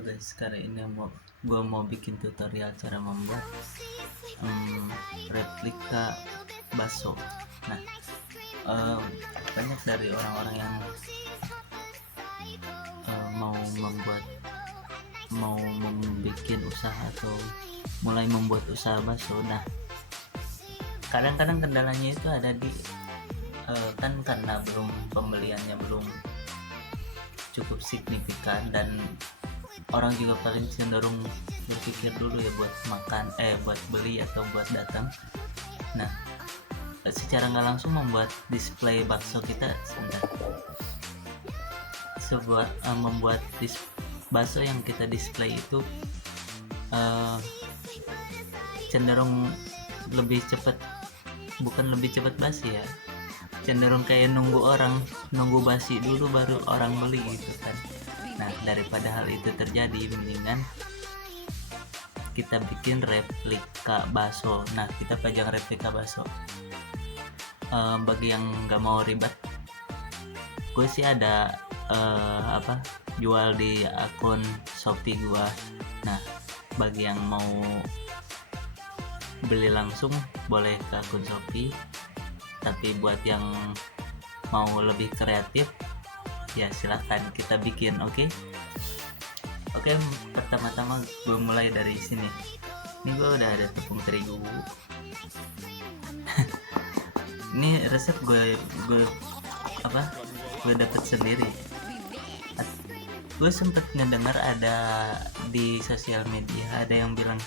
Halo guys, kali ini gua mau bikin tutorial cara membuat replika bakso. Nah, em, banyak dari orang-orang yang mau membuat usaha atau mulai membuat usaha bakso. Nah, kadang-kadang kendalanya itu ada di kan karena pembeliannya belum cukup signifikan, dan orang juga paling cenderung berpikir dulu ya buat buat beli atau buat datang. Nah, secara nggak langsung membuat display bakso kita membuat bakso yang kita display itu cenderung lebih cepat, bukan lebih cepat basi ya, cenderung kayak nunggu basi dulu baru orang beli gitu kan. Nah, daripada hal itu terjadi, mendingan kita bikin replika bakso. Nah, kita pajang replika bakso. Bagi yang nggak mau ribet, gue sih ada jual di akun Shopee gue. Nah, bagi yang mau beli langsung boleh ke akun Shopee, tapi buat yang mau lebih kreatif ya silahkan kita bikin. Oke, pertama-tama gue mulai dari sini. Ini gue udah ada tepung terigu. Ini resep gue dapet sendiri. Gue sempet ngedengar ada di sosial media ada yang bilang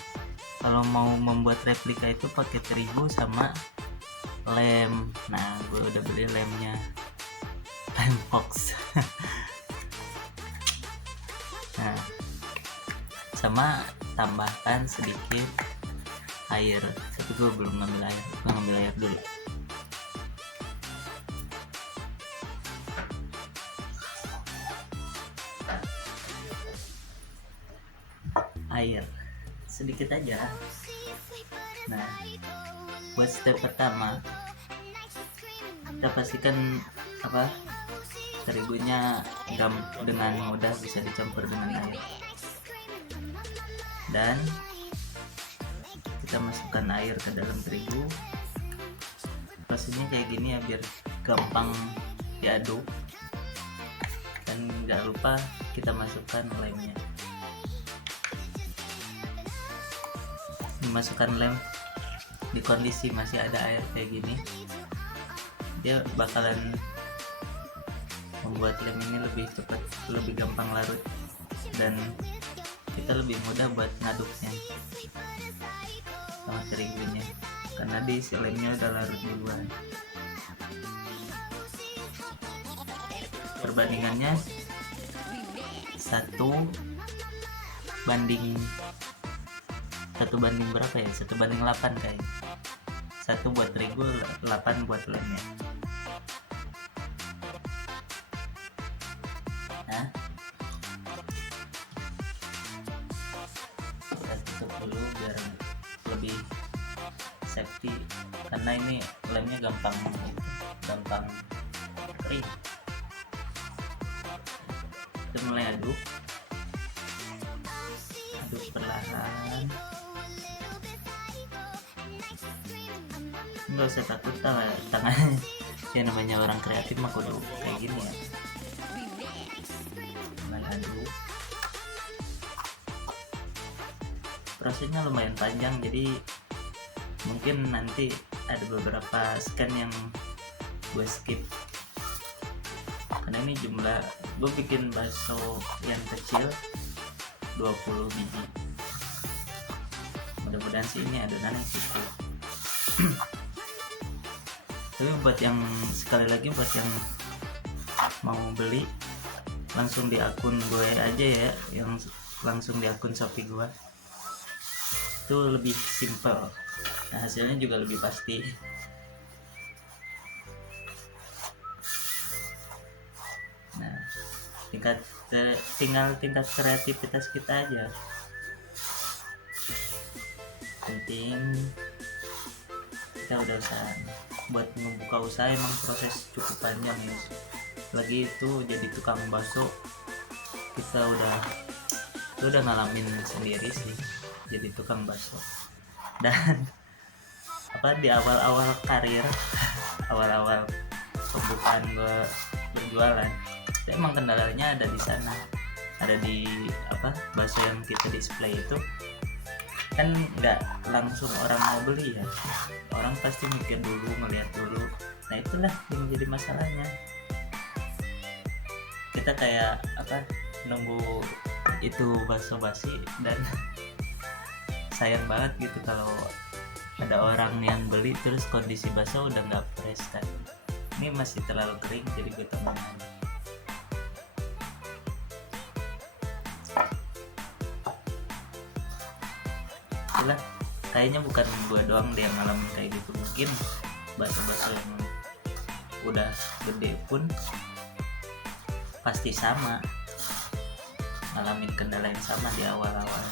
kalau mau membuat replika itu pakai terigu sama lem. Nah, gue udah beli lemnya, lem Fox. Nah, sama tambahkan sedikit air, tapi gue belum ngambil air dulu. Air sedikit aja. Nah, buat step pertama kita pastikan terigunya dengan mudah bisa dicampur dengan air, dan kita masukkan air ke dalam terigu. Prosesnya kayak gini ya biar gampang diaduk, dan nggak lupa kita masukkan lemnya. Dimasukkan lem di kondisi masih ada air kayak gini, dia bakalan membuat lem ini lebih cepat, lebih gampang larut, dan kita lebih mudah buat ngaduknya sama terigunya karena di lemnya udah larut duluan. Perbandingannya 1 banding berapa ya, 1:8 kayak 1 buat terigu, 8 buat lemnya. Nah, kita tutup dulu biar lebih safety, karena ini lemnya gampang kering. Kita mulai aduk perlahan. Nggak usah takut tangannya ya, namanya orang kreatif mah kudu kayak gini ya. Mulai aduk, prosesnya lumayan panjang, jadi mungkin nanti ada beberapa scan yang gue skip karena ini gue bikin bakso yang kecil 20 biji. Mudah-mudahan sih ini adonannya cukup. Tapi buat yang mau beli langsung di akun gue aja ya, yang langsung di akun Shopee gue itu lebih simple. Nah, hasilnya juga lebih pasti. Nah, tinggal tingkat kreativitas kita aja. Penting kita udah usaha. Buat membuka usaha emang proses cukup panjang ya. Lagi itu jadi tukang bakso kita udah itu udah ngalamin sendiri sih jadi tukang bakso. Dan apa di awal-awal karir awal-awal pembukaan gue berjualan itu emang kendalanya ada di sana, ada di apa bakso yang kita display itu kan nggak langsung orang mau beli ya, orang pasti mikir dulu, ngeliat dulu. Nah itulah yang jadi masalahnya, kita kayak apa nunggu itu bakso basi dan sayang banget gitu kalau ada orang yang beli terus kondisi bakso udah nggak fresh kan, ini masih terlalu kering jadi gue temuin. Itulah kayaknya bukan gue doang deh yang ngalamin kayak gitu, mungkin bakso-bakso yang udah gede pun pasti sama ngalamin kendala yang sama di awal-awal.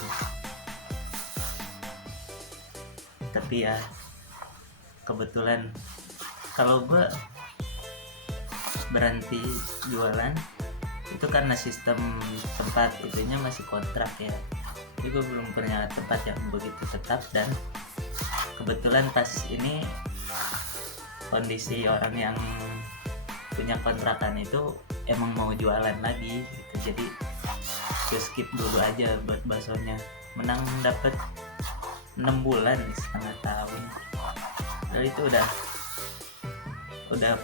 Tapi ya kebetulan kalau gue berhenti jualan itu karena sistem tempat itunya masih kontrak ya, jadi gue belum punya tempat yang begitu tetap. Dan kebetulan pas ini kondisi orang yang punya kontrakan itu emang mau jualan lagi gitu, jadi gue skip dulu aja buat baksonya. Menang dapet 6 bulan nih, setengah tahun. Lalu itu udah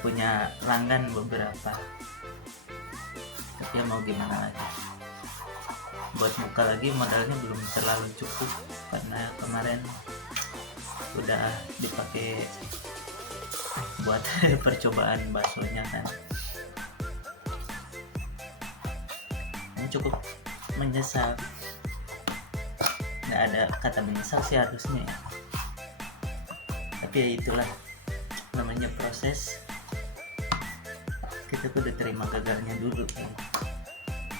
punya pelanggan beberapa, tapi ya mau gimana lagi, buat buka lagi modalnya belum terlalu cukup karena kemarin udah dipakai buat percobaan baksonya kan. Ini cukup menyesal, nggak ada kata menyesal sih harusnya ya, tapi ya itulah namanya proses, kita udah terima gagalnya dulu kan.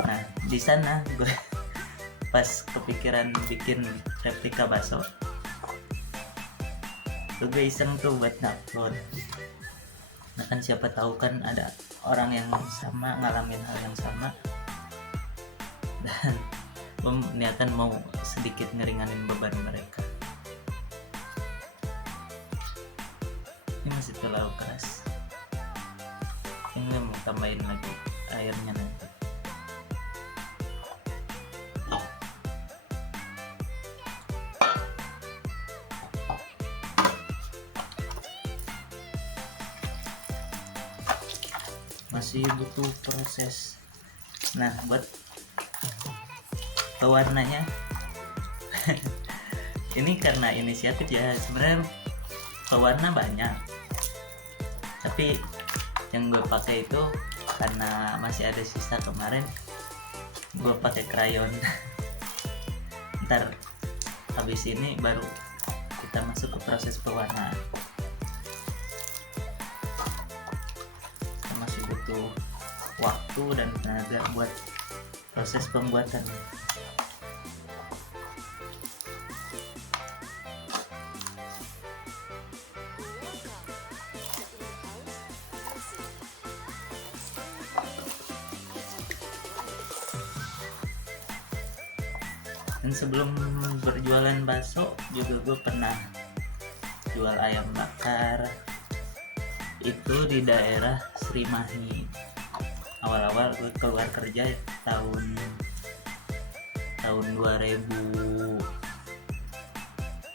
Nah di sana gue pas kepikiran bikin replika bakso, gue iseng tuh buat upload. Nah kan siapa tahu kan ada orang yang sama ngalamin hal yang sama, dan gue niatan mau sedikit ngeringanin beban mereka. Ini masih terlalu keras, ini mau tambahin lagi airnya nanti. Masih butuh proses. Nah buat pewarnanya ini karena inisiatif ya, sebenarnya pewarna banyak, tapi yang gue pakai itu karena masih ada sisa kemarin, gue pakai krayon. Ntar habis ini baru kita masuk ke proses pewarnaan. Kita masih butuh waktu dan tenaga buat proses pembuatan. Dan sebelum berjualan bakso juga gue pernah jual ayam bakar, itu di daerah Srimahi. Awal-awal gue keluar kerja tahun 2021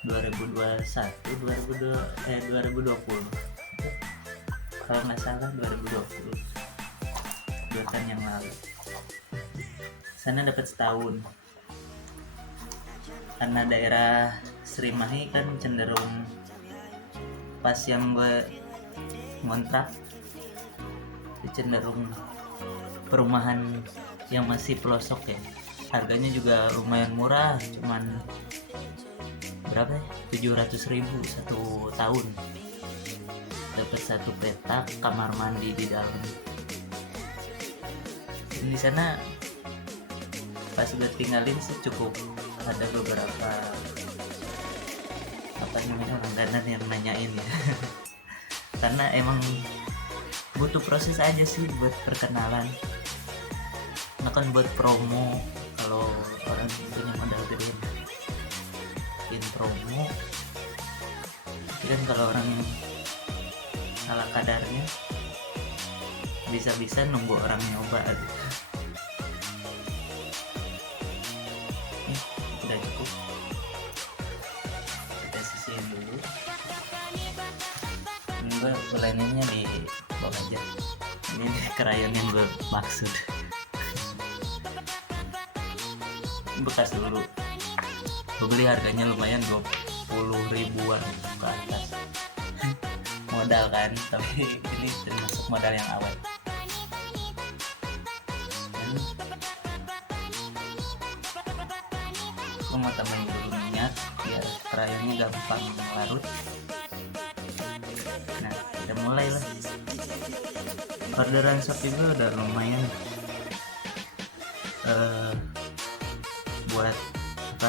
2020 kalau nggak salah 2020, 2 tahun yang lalu. Sana dapat setahun karena daerah Srimahi kan cenderung, pas yang gue ngontrak cenderung perumahan yang masih pelosok ya, harganya juga lumayan murah, cuman berapa ya, 700.000 satu tahun, dapat 1 petak, kamar mandi di dalam. Dan di sana pas gue tinggalin sih cukup ada beberapa apa namanya langganan yang nanyain ya karena emang butuh proses aja sih buat perkenalan. Nah kan buat promo, kalau orang bikin promo. Tapi kan kalau orang yang salah kadarnya bisa-bisa nunggu orang nyoba aja. Udah cukup, kita sisihin dulu. Ini gue lainnya di bawah aja. Ini krayon yang gue maksud. Bekas dulu, gue beli harganya lumayan 20 ribuan ke atas. Modal kan, tapi ini termasuk modal yang awet. Dan gue mau tambahin dulu minyak biar krayonnya gampang larut. Nah, udah mulai lah. Orderan shop juga udah lumayan. Buat apa,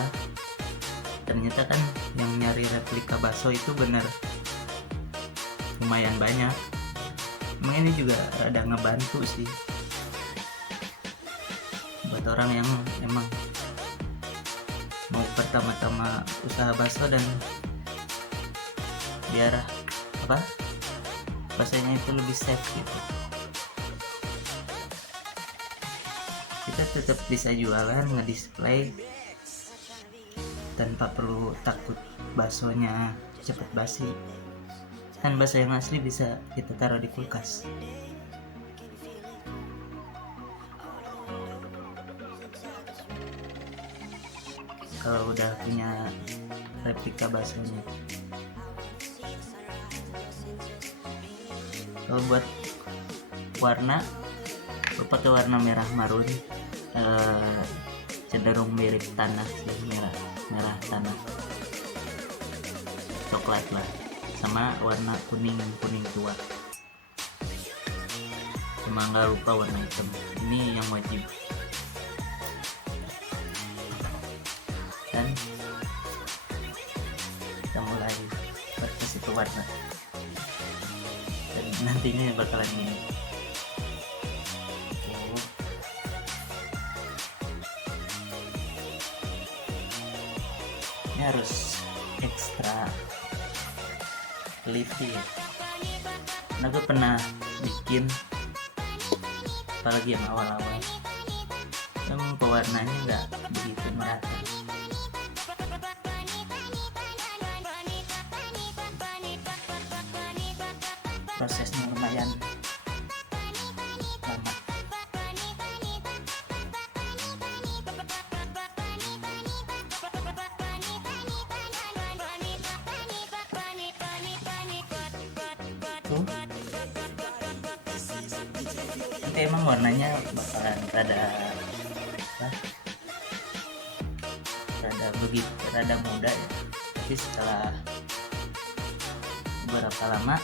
ternyata kan yang nyari replika bakso itu bener lumayan banyak. Emang ini juga ada ngebantu sih buat orang yang emang mau pertama-tama usaha bakso dan biar apa, baksonya itu lebih safe gitu. Kita tetap bisa jualan, ngedisplay tanpa perlu takut baksonya cepet basi. Kan bakso yang asli bisa kita taruh di kulkas. Kalau udah punya replika baksonya. Kalau buat warna, gue pakai warna merah marun. Cenderung mirip tanah sih, merah tanah coklat lah, sama warna kuning tua, cuma nggak lupa warna hitam, ini yang wajib. Dan kita mulai persis itu warna, dan nantinya bakalan ini. Harus ekstra teliti ya. Nah, gue pernah bikin, apalagi yang awal-awal, emang pewarnanya nggak begitu merata. Prosesnya lumayan lama. Nanti emang warnanya bakalan rada muda ya, tapi setelah beberapa lama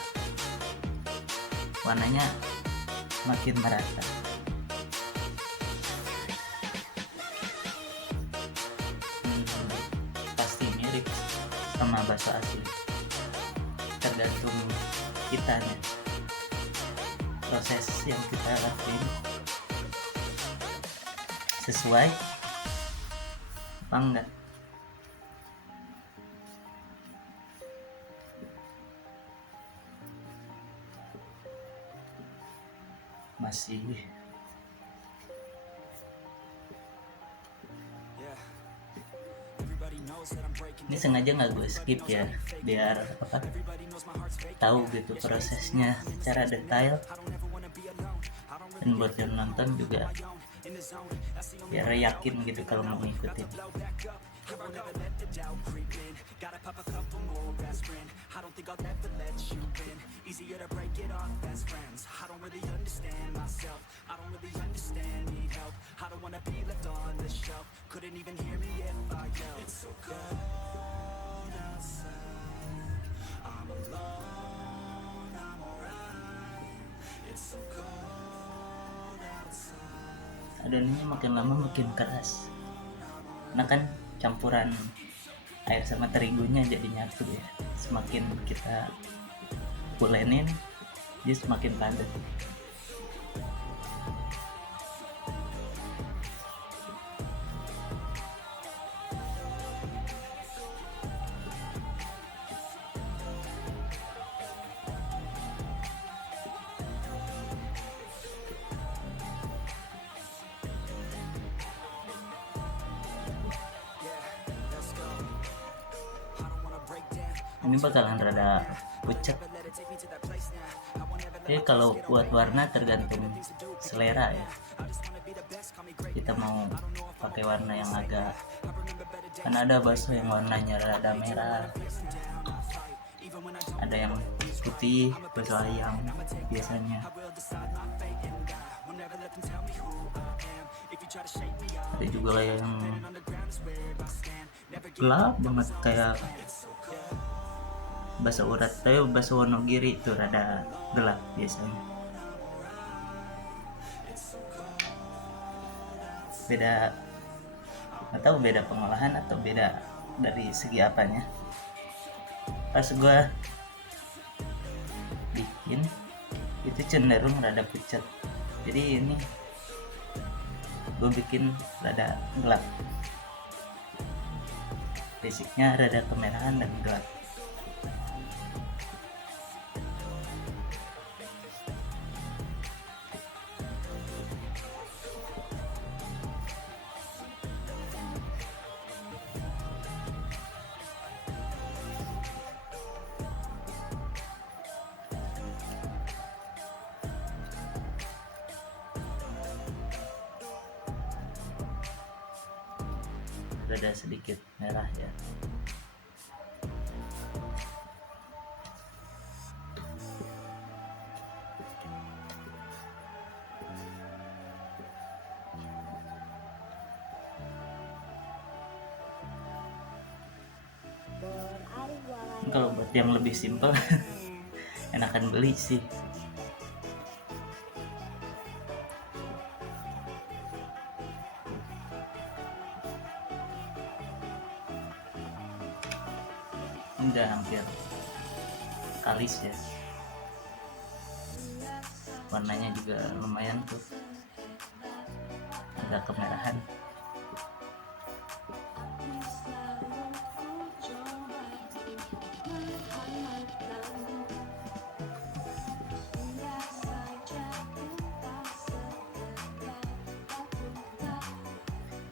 warnanya makin merata. Pasti mirip sama bakso asli, tergantung kitanya, proses yang kita lakuin sesuai apa enggak. Masih ini sengaja nggak gue skip ya, biar apa, tahu gitu prosesnya secara detail, dan buat yang nonton juga biar yakin gitu kalau mau ngikutin. Adonannya makin lama makin keras, nah kan campuran air sama terigunya jadi nyatu ya. Semakin kita pulenin dia semakin padat. ini bakalan rada pucat. Jadi kalau buat warna tergantung selera ya, kita mau pakai warna yang agak, kan ada bakso yang warnanya rada merah, ada yang putih, bakso ayam biasanya, ada juga yang gelap banget kayak bakso urat. Tapi bakso Wonogiri itu rada gelap biasanya. Beda, nggak tahu beda pengolahan atau beda dari segi apanya. Pas gua bikin itu cenderung rada pucat, jadi ini gue bikin rada gelap, basicnya rada kemerahan dan gelap. Ada sedikit merah ya. Kalau buat yang lebih simpel enakan beli sih. Udah hampir kalis ya, warnanya juga lumayan tuh, agak kemerahan.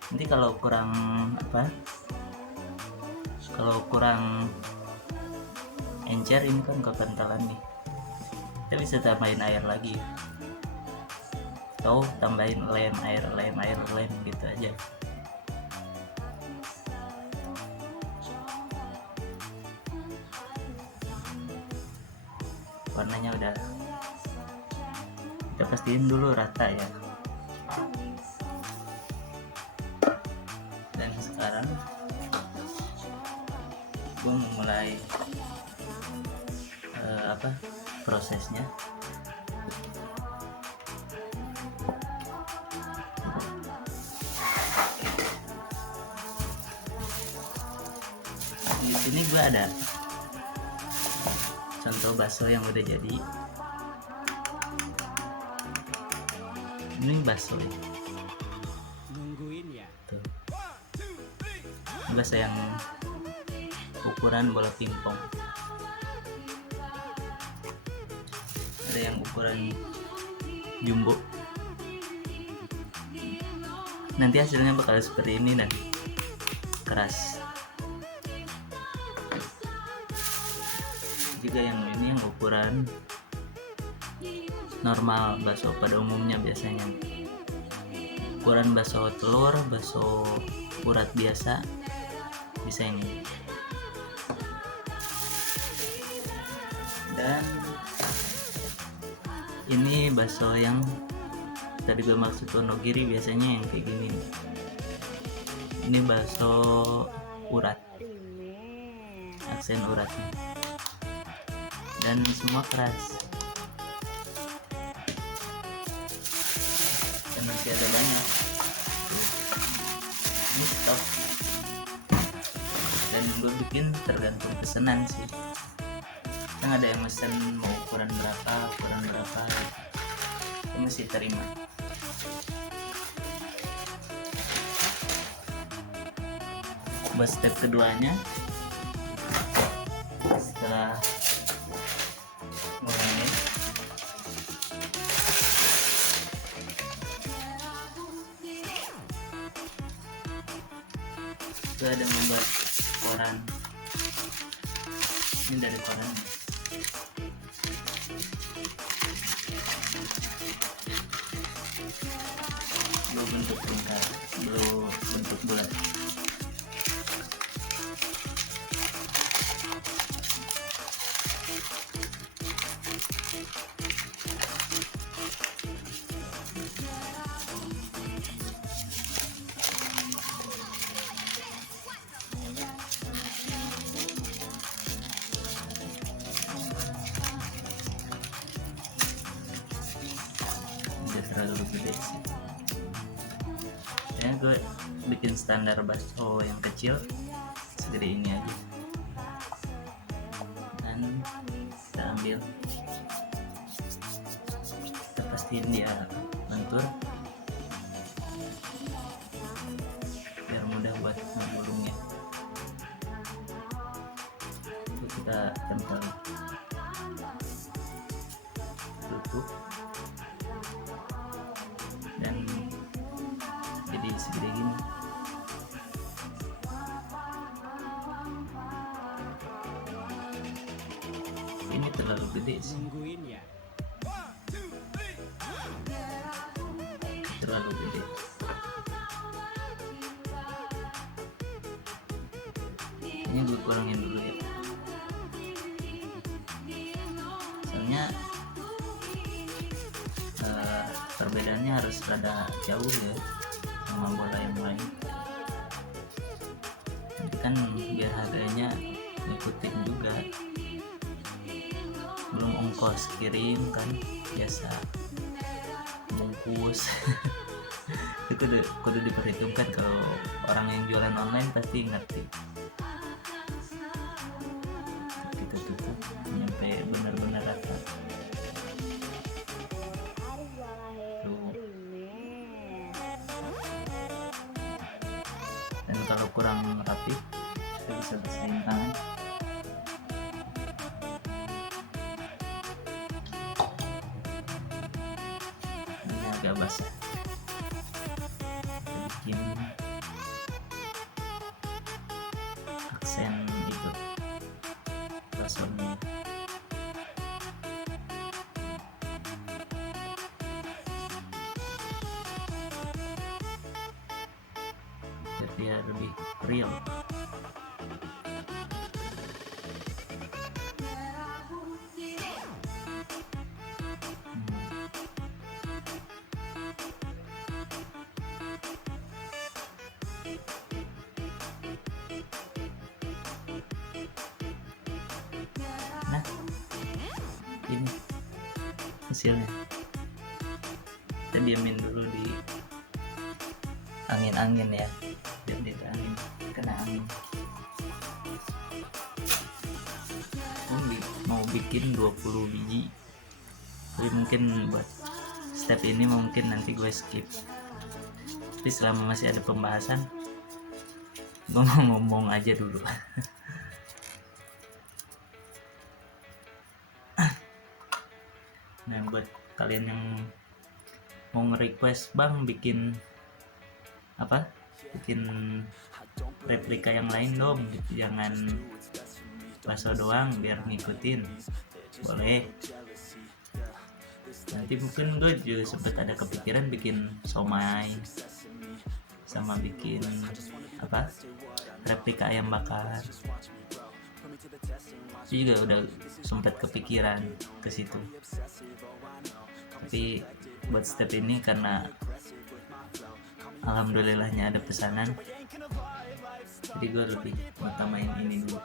Nanti kalau kurang kalau kurang encer, ini kan kekentalan nih, kita bisa tambahin air lagi atau tambahin lem gitu aja. Warnanya udah kita pastiin dulu rata ya. Dan sekarang gue mulai prosesnya. Di sini gue ada contoh bakso yang udah jadi. Ini bakso ya. Nungguin ya. Tuh. Bakso yang ukuran bola pingpong. Ada yang ukuran jumbo. Nanti hasilnya bakal seperti ini dan keras. Juga yang ini yang ukuran normal bakso pada umumnya biasanya. Ukuran bakso telur, bakso urat biasa bisa ini. Dan ini bakso yang tadi gue maksud Wonogiri, biasanya yang kayak gini. Ini bakso urat, aksen uratnya, dan semua keras. Dan masih ada banyak. Ini stok. Dan gue bikin tergantung pesanan sih. Kan ada yang mesen mau ukuran berapa, itu mesti terima. Buat step keduanya, setelah ngulangin, itu ada membuat koran. Ini dari koran. Belum bentuk lingkar, belum bentuk bulat. Udah terlalu gede sih. Ya gue bikin standar bakso yang kecil segede ini aja, dan kita ambil, kita pastiin dia lentur biar mudah buat menggulungnya. Itu kita tempel, tutup, dan jadi segede gini. Ini terlalu gede sih, Nungguin ya. terlalu gede. Ini gue kurangin dulu ya, soalnya perbedaannya harus rada jauh ya sama bola yang lain. Nanti kan biar harganya ngikutin juga, belum ongkos kirim kan, biasa bungkus. Itu kudu diperhitungkan, kalau orang yang jualan online pasti ngerti. Kita tutup sampai benar-benar rata. Tuh. Dan kalau kurang rapi kita bisa bersihin tangan. Ini agak basah, kita bikin aksen itu baksonya. Biar lebih real. Nah, ini hasilnya. Kita diamin dulu di angin-angin ya, biar dia kena angin. Mau bikin 20 biji, tapi mungkin buat step ini mungkin nanti gue skip. Tapi selama masih ada pembahasan, gue mau ngomong aja dulu. Nah, buat kalian yang mau nge-request, bang bikin apa, bikin replika yang lain dong gitu, jangan bakso doang, biar ngikutin, boleh. Nanti mungkin gue juga sempet ada kepikiran bikin somai, sama bikin apa, replika ayam bakar. Itu juga udah sempet kepikiran ke situ. Tapi buat step ini karena alhamdulillahnya ada pesanan, jadi gue lebih utamain ini dulu.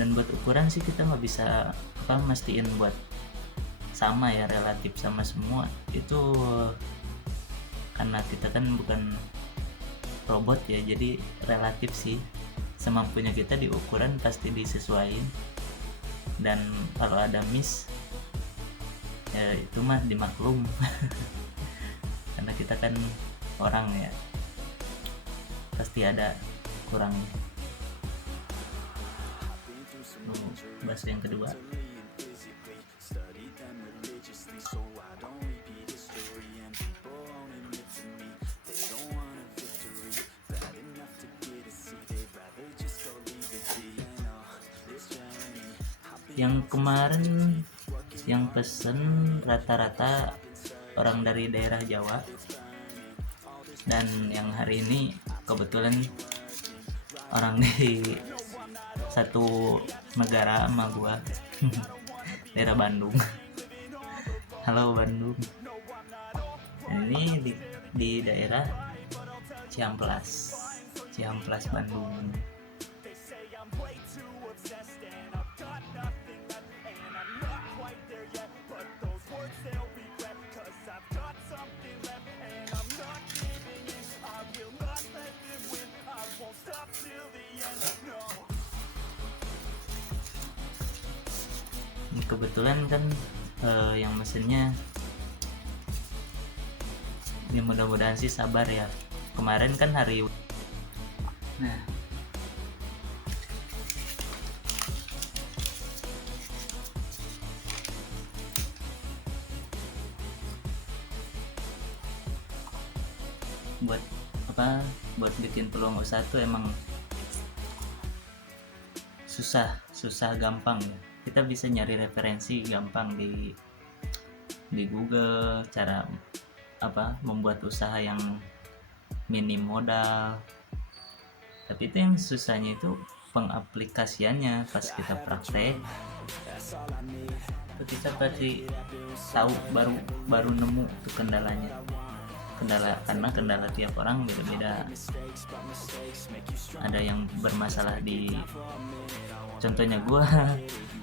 Dan buat ukuran sih kita nggak bisa apa mastiin buat sama ya, relatif sama semua itu, karena kita kan bukan robot ya, jadi relatif sih, semampunya kita di ukuran pasti disesuaikan. Dan kalau ada miss ya itu mah dimaklum. Karena kita kan orang ya, pasti ada kurangnya. Bahasa yang kedua, yang kemarin yang pesen rata-rata orang dari daerah Jawa, dan yang hari ini kebetulan orang di satu negara sama gua. Daerah Bandung. Halo Bandung. Ini di daerah Ciamplas Bandung. Kebetulan kan yang mesinnya, ya mudah-mudahan sih sabar ya. Kemarin kan hari, nah buat bikin peluang usaha tuh emang susah gampang ya. Kita bisa nyari referensi gampang di Google, cara membuat usaha yang minim modal. Tapi itu yang susahnya itu pengaplikasiannya. Pas kita praktek itu kita pasti tahu, baru nemu tuh kendalanya. Karena kendala tiap orang beda-beda. Ada yang bermasalah di, contohnya gua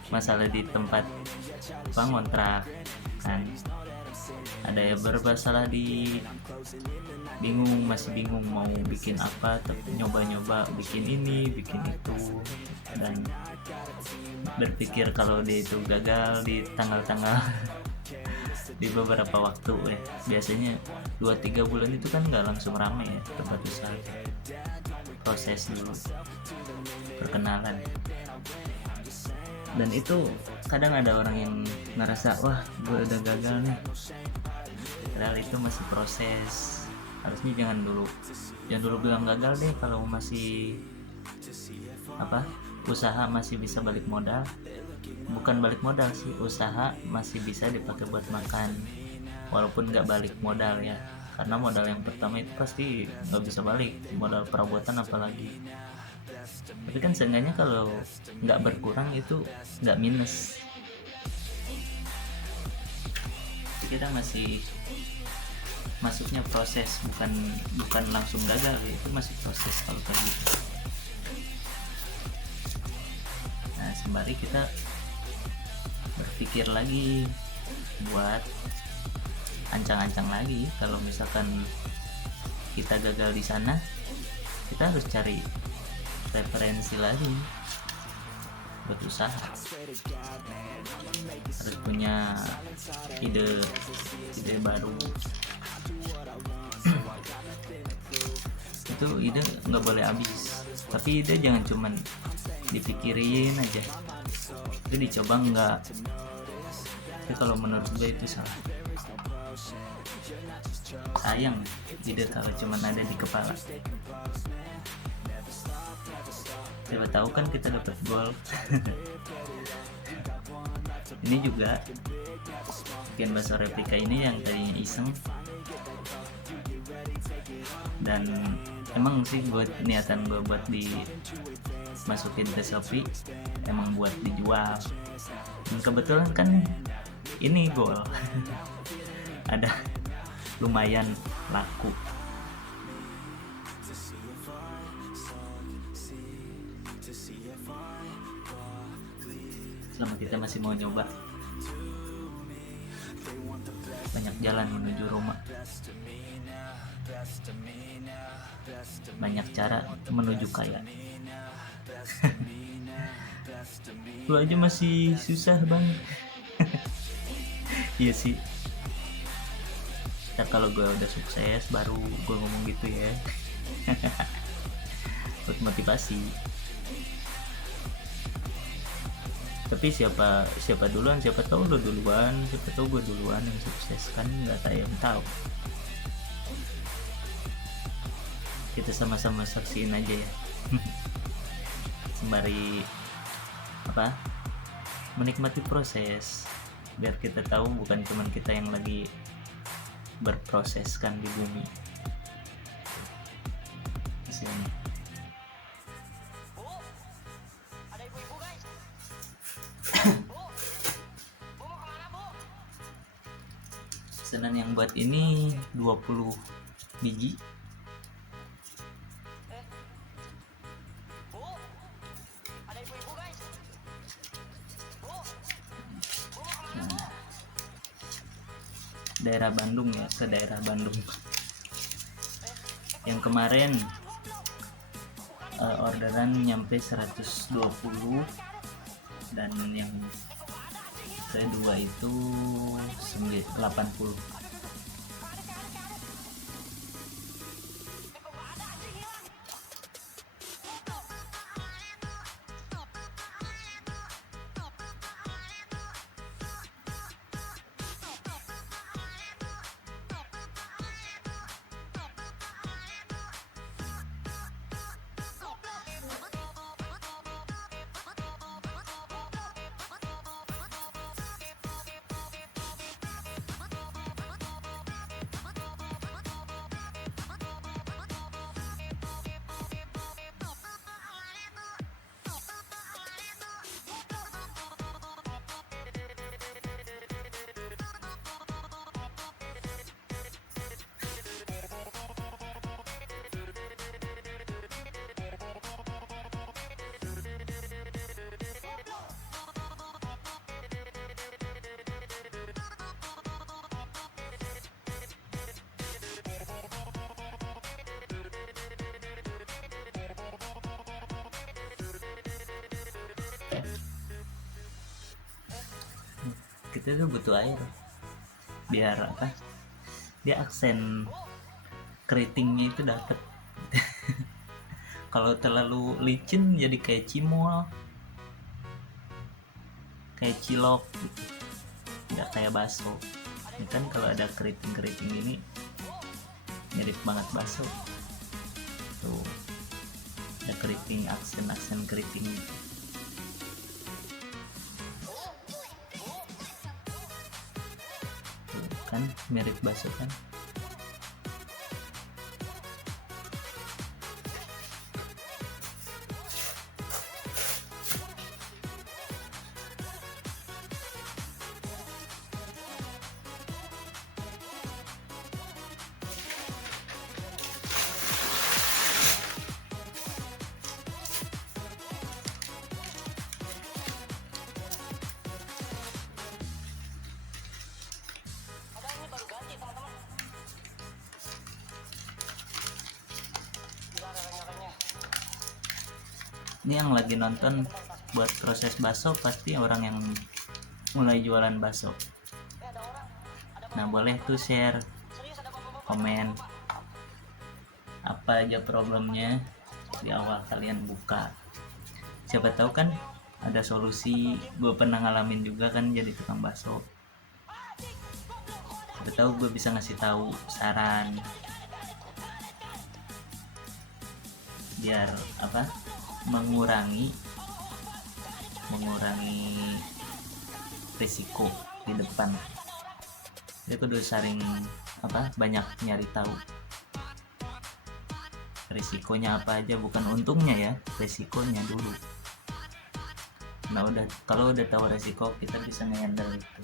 masalah di tempat ngontrak kan. Ada yang bermasalah di masih bingung mau bikin apa, tapi nyoba-nyoba bikin ini bikin itu, dan berpikir kalau dia itu gagal di tanggal-tanggal di beberapa waktu ya. Biasanya 2-3 bulan itu kan nggak langsung rame ya tempat usaha. Proses dulu perkenalan, dan itu kadang ada orang yang ngerasa wah gue udah gagal nih, padahal itu masih proses. Harusnya jangan dulu bilang gagal deh kalau masih usaha masih bisa balik modal. Bukan balik modal sih, usaha masih bisa dipakai buat makan walaupun nggak balik modal ya, karena modal yang pertama itu pasti nggak bisa balik, modal perabotan apalagi. Tapi kan seenggaknya kalau nggak berkurang itu nggak minus. Kita masih masuknya proses, bukan langsung gagal ya. Itu masih proses kalau kayak gitu. Nah sembari kita berpikir lagi buat ancang-ancang lagi, kalau misalkan kita gagal di sana, kita harus cari referensi lagi buat usaha. Harus punya ide baru. Itu ide nggak boleh habis, tapi ide jangan cuman dipikirin aja, itu dicoba enggak. Tapi kalau menurut gue itu salah. Sayang ide kalau cuman ada di kepala. Siapa tahu kan kita dapat gol. Ini juga bikin bakso replika ini yang tadinya iseng, dan emang sih niatan gue buat dimasukin ke Shopee emang buat dijual. Dan kebetulan kan ini gol. Ada lumayan laku. Selama kita masih mau nyoba, banyak jalan menuju Roma, banyak cara menuju kaya. Lu aja masih susah bang. Iya sih. Ntar kalau gue udah sukses baru gue ngomong gitu ya. Buat motivasi. Tapi siapa siapa duluan, siapa tahu lo duluan, siapa tahu gue duluan yang sukses, kan nggak ada yang tahu. Kita sama-sama saksiin aja ya. Sembari apa, menikmati proses, biar kita tahu bukan cuma kita yang lagi berproses kan di bumi. Sini. Pesanan yang buat ini 20 biji. Nah, daerah Bandung ya, ke daerah Bandung. Yang kemarin orderan nyampe 120, dan yang kedua itu 80. Kita tuh butuh air biar apa, dia aksen keritingnya itu dapet. Kalau terlalu licin jadi kayak cimol, kayak cilok gitu, nggak kayak bakso. Ini kan kalau ada keriting-keriting ini mirip banget bakso tuh, ada keriting, aksen keriting gitu. Tuh, kan mirip bakso kan. Ini yang lagi nonton buat proses bakso pasti orang yang mulai jualan bakso. Nah, boleh tuh share, komen apa aja problemnya di awal kalian buka. Siapa tahu kan ada solusi. Gue pernah ngalamin juga kan jadi tukang bakso. Siapa tahu gue bisa ngasih tahu saran biar apa, mengurangi risiko di depan. Dia kudu sering apa, banyak nyari tahu risikonya apa aja, bukan untungnya ya, risikonya dulu. Nah, kalau udah tahu risiko, kita bisa nge-handle itu.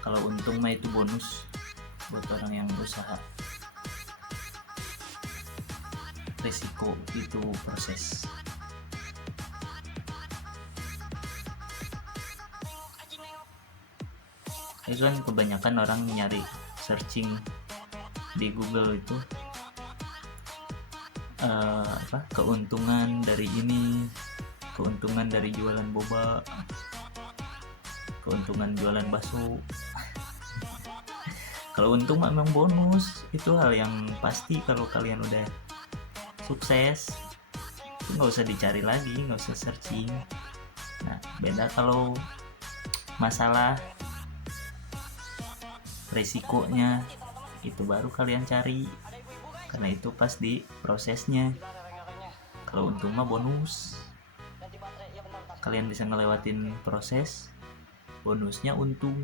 Kalau untung mah itu bonus buat orang yang usaha. Risiko itu proses. Itu kan kebanyakan orang nyari searching di Google itu keuntungan dari ini, keuntungan dari jualan boba, keuntungan jualan bakso. Kalau untung memang bonus, itu hal yang pasti. Kalau kalian udah sukses itu nggak usah dicari lagi, nggak usah searching. Nah, beda kalau masalah resikonya, itu baru kalian cari, karena itu pas di prosesnya. Kalau untung mah bonus, kalian bisa ngelewatin proses, bonusnya untung.